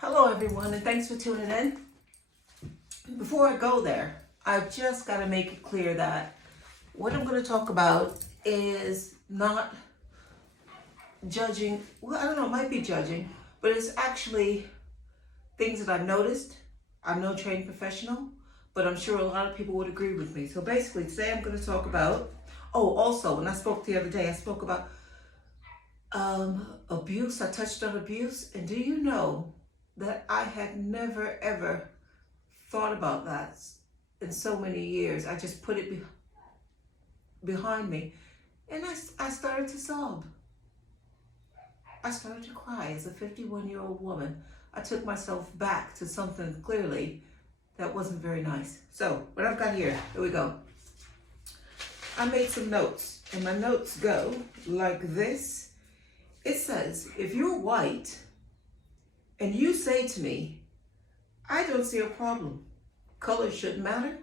Hello, everyone, and thanks for tuning in. Before I go there, I've just got to make it clear that what I'm going to talk about is not judging. Well, I don't know, it might be judging, but it's actually things that I've noticed. I'm no trained professional, but I'm sure a lot of people would agree with me. So basically, today I'm going to talk about. Oh, also, when I spoke the other day, I spoke about abuse. I touched on abuse, and do you know that I had never ever thought about that in so many years. I just put it behind me, and I started to sob. I started to cry as a 51-year-old woman. I took myself back to something clearly that wasn't very nice. So, what I've got here we go. I made some notes, and my notes go like this. It says, if you're white and you say to me, I don't see a problem, color shouldn't matter,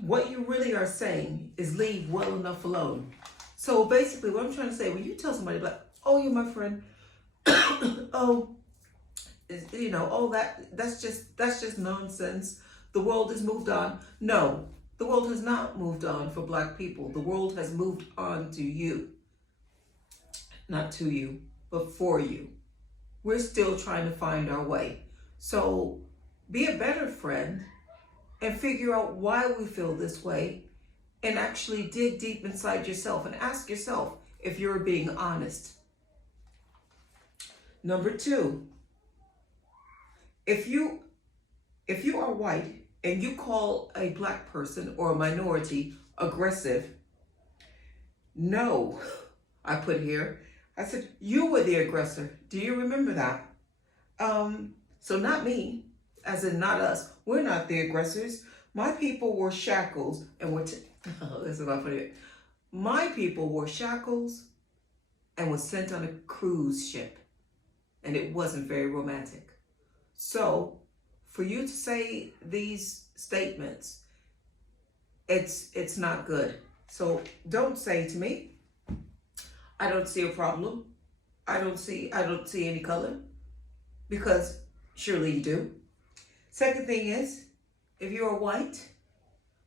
what you really are saying is leave well enough alone. So basically what I'm trying to say, when you tell somebody like, oh, you're my friend, oh, all that's just nonsense. The world has moved on. No, the world has not moved on for Black people. The world has moved on to you. Not to you, but for you. We're still trying to find our way. So be a better friend and figure out why we feel this way, and actually dig deep inside yourself and ask yourself if you're being honest. Number two, if you are white and you call a Black person or a minority aggressive, no, I put here, I said, you were the aggressor. Do you remember that? So not me, as in not us. We're not the aggressors. My people wore shackles and were, this is not funny. My people wore shackles and was sent on a cruise ship. And it wasn't very romantic. So for you to say these statements, it's not good. So don't say to me, I don't see a problem. I don't see any color, because surely you do. Second thing is, if you're white,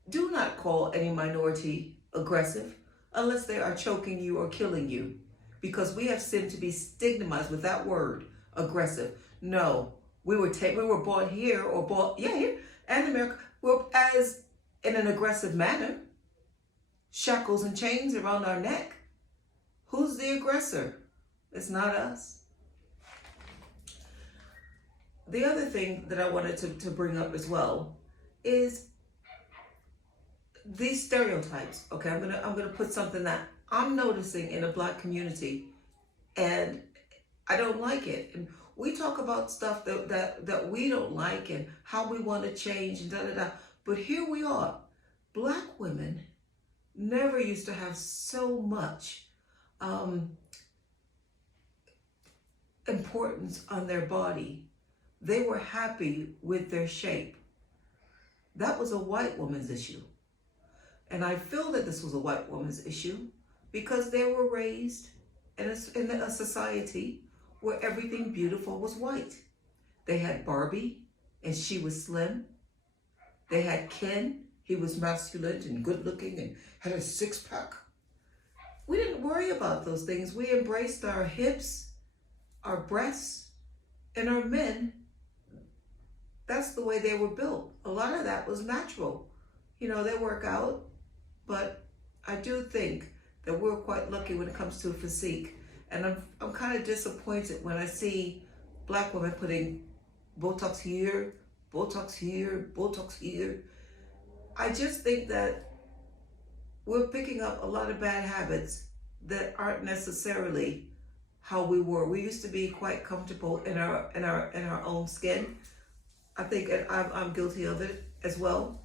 do not call any minority aggressive unless they are choking you or killing you, because we have sinned to be stigmatized with that word, aggressive. No, we were bought here or bought here and America as in an aggressive manner, shackles and chains around our neck. Who's the aggressor? It's not us. The other thing that I wanted to bring up as well is these stereotypes. Okay, I'm gonna put something that I'm noticing in a Black community, and I don't like it. And we talk about stuff that we don't like and how we want to change and da. But here we are. Black women never used to have so much importance on their body. They were happy with their shape. That was a white woman's issue. And I feel that this was a white woman's issue because they were raised in a society where everything beautiful was white. They had Barbie, and she was slim. They had Ken, he was masculine and good looking and had a six-pack. We didn't worry about those things. We embraced our hips, our breasts, and our men. That's the way they were built. A lot of that was natural. They work out, but I do think that we're quite lucky when it comes to physique. And I'm kind of disappointed when I see Black women putting Botox here, Botox here, Botox here. I just think that we're picking up a lot of bad habits that aren't necessarily how we were. We used to be quite comfortable in our own skin. I think, and I'm guilty of it as well.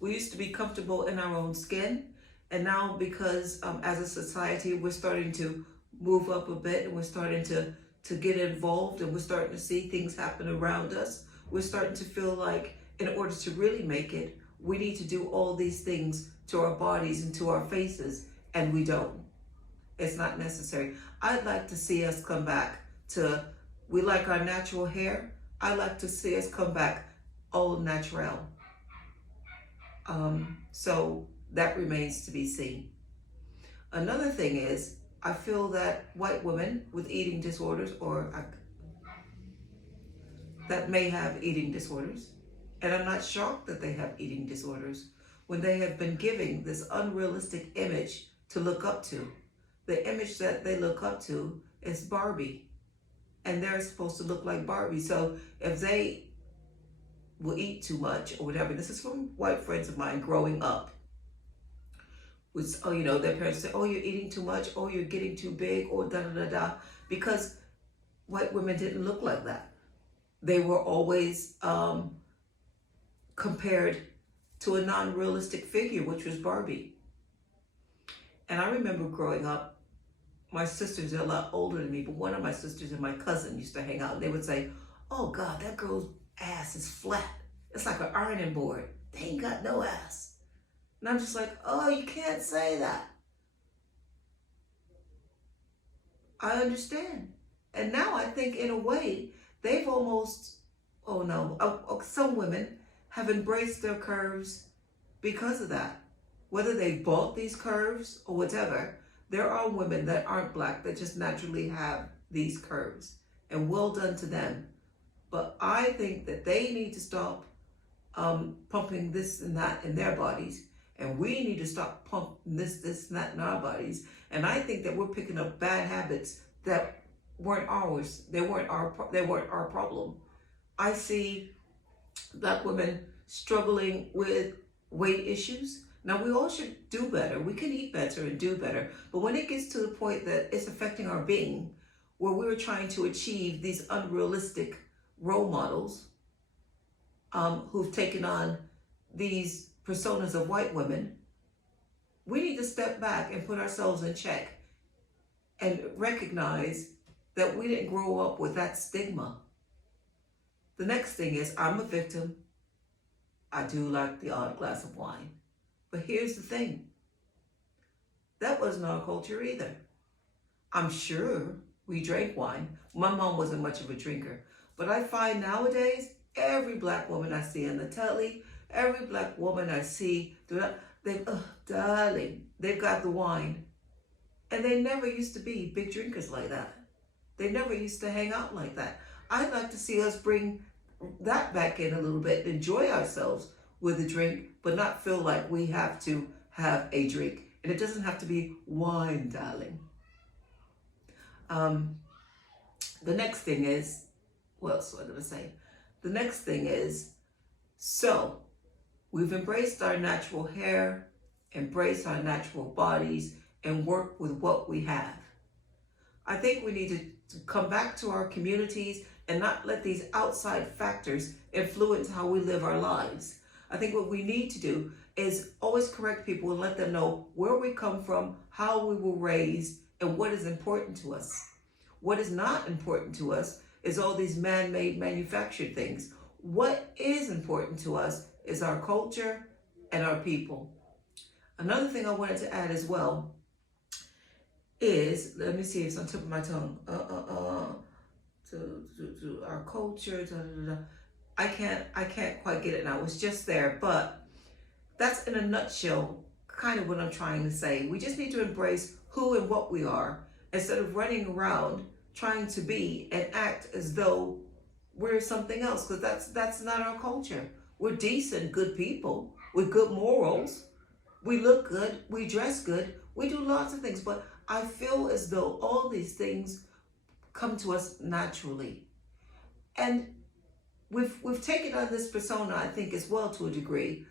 We used to be comfortable in our own skin, and now because as a society we're starting to move up a bit, and we're starting to get involved, and we're starting to see things happen around us. We're starting to feel like in order to really make it, we need to do all these things to our bodies and to our faces, and we don't. It's not necessary. I'd like to see us come back to, we like our natural hair. I'd like to see us come back au naturel. So that remains to be seen. Another thing is, I feel that white women with eating disorders that may have eating disorders, and I'm not shocked that they have eating disorders when they have been giving this unrealistic image to look up to. The image that they look up to is Barbie, and they're supposed to look like Barbie. So if they will eat too much or whatever, this is from white friends of mine growing up, which, their parents say, oh, you're eating too much, oh, you're getting too big, or da-da-da-da, because white women didn't look like that. They were always compared to a non-realistic figure, which was Barbie. And I remember growing up, my sisters are a lot older than me, but one of my sisters and my cousin used to hang out, and they would say, oh God, that girl's ass is flat. It's like an ironing board. They ain't got no ass. And I'm just like, oh, you can't say that. I understand. And now I think in a way, they've almost, some women have embraced their curves because of that. Whether they bought these curves or whatever, there are women that aren't Black that just naturally have these curves. And well done to them. But I think that they need to stop pumping this and that in their bodies. And we need to stop pumping this and that in our bodies. And I think that we're picking up bad habits that weren't ours. They weren't our problem. I see Black women struggling with weight issues. Now, we all should do better. We can eat better and do better. But when it gets to the point that it's affecting our being, where we're trying to achieve these unrealistic role models who've taken on these personas of white women, we need to step back and put ourselves in check and recognize that we didn't grow up with that stigma. The next thing is, I'm a victim. I do like the odd glass of wine. But here's the thing. That wasn't our culture either. I'm sure we drank wine. My mom wasn't much of a drinker. But I find nowadays, every Black woman I see on the telly, every Black woman I see, darling, they've got the wine. And they never used to be big drinkers like that. They never used to hang out like that. I'd like to see us bring that back in a little bit, enjoy ourselves with a drink, but not feel like we have to have a drink. And it doesn't have to be wine, darling. The next thing is, what else was I going to say? The next thing is, so we've embraced our natural hair, embraced our natural bodies, and work with what we have. I think we need to come back to our communities and not let these outside factors influence how we live our lives. I think what we need to do is always correct people and let them know where we come from, how we were raised, and what is important to us. What is not important to us is all these man-made manufactured things. What is important to us is our culture and our people. Another thing I wanted to add as well is, let me see if it's on tip of my tongue. To our culture. I can't quite get it now. It was just there, but that's in a nutshell kind of what I'm trying to say. We just need to embrace who and what we are instead of running around trying to be and act as though we're something else, because that's not our culture. We're decent, good people with good morals. We look good, we dress good, we do lots of things, but I feel as though all these things come to us naturally. And we've taken on this persona, I think, as well, to a degree.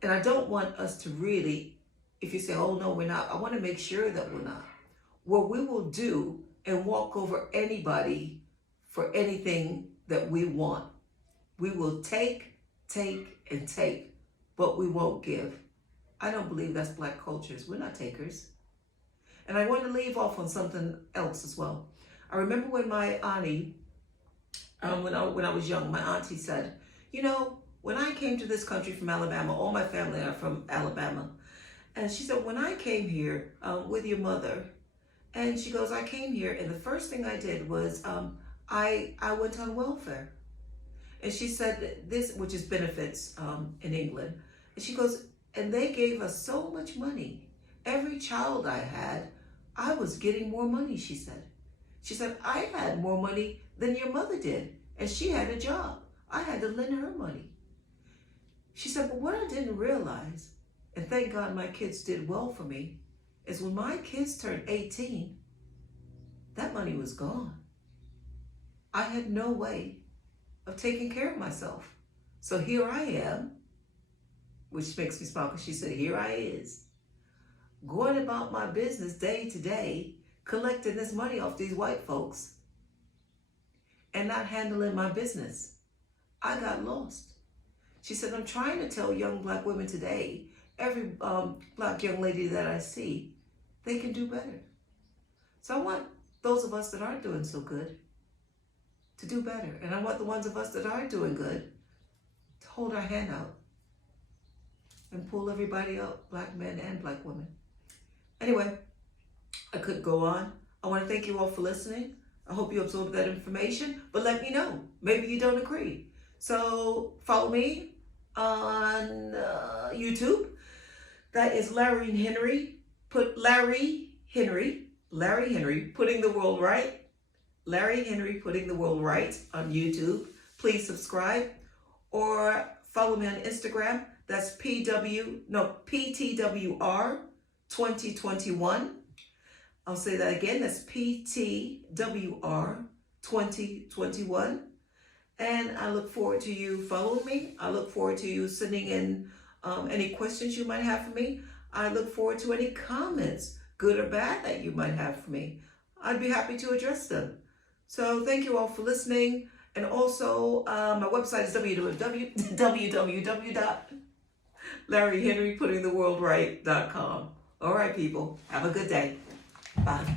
And I don't want us to really, if you say, oh no, we're not, I want to make sure that we're not. What we will do and walk over anybody for anything that we want. We will take, and take, but we won't give. I don't believe that's Black cultures. We're not takers. And I want to leave off on something else as well. I remember when my auntie, when I was young, my auntie said, you know, when I came to this country from Alabama, all my family are from Alabama, And she said, when I came here with your mother, and she goes, I came here, and the first thing I did was I went on welfare. And she said this, which is benefits in England. And she goes, and they gave us so much money. Every child I had, I was getting more money, she said. She said, I had more money than your mother did, and she had a job. I had to lend her money. She said, but what I didn't realize, and thank God my kids did well for me, is when my kids turned 18, that money was gone. I had no way of taking care of myself. So here I am, which makes me smile because she said, here I is, going about my business day to day, collecting this money off these white folks and not handling my business. I got lost. She said, I'm trying to tell young black women today, every black young lady that I see, they can do better. So I want those of us that aren't doing so good to do better. And I want the ones of us that are doing good to hold our hand out and pull everybody up, black men and black women. Anyway, I could go on. I want to thank you all for listening. I hope you absorbed that information, but let me know. Maybe you don't agree. So follow me on YouTube. That is Larry Henry. Larry Henry, Putting the World Right. Larry Henry, Putting the World Right on YouTube. Please subscribe or follow me on Instagram. That's PTWR 2021. I'll say that again. That's PTWR 2021. And I look forward to you following me. I look forward to you sending in any questions you might have for me. I look forward to any comments, good or bad, that you might have for me. I'd be happy to address them. So thank you all for listening. And also, my website is www.LarryHenryPuttingTheWorldRight.com. All right, people. Have a good day. Bye.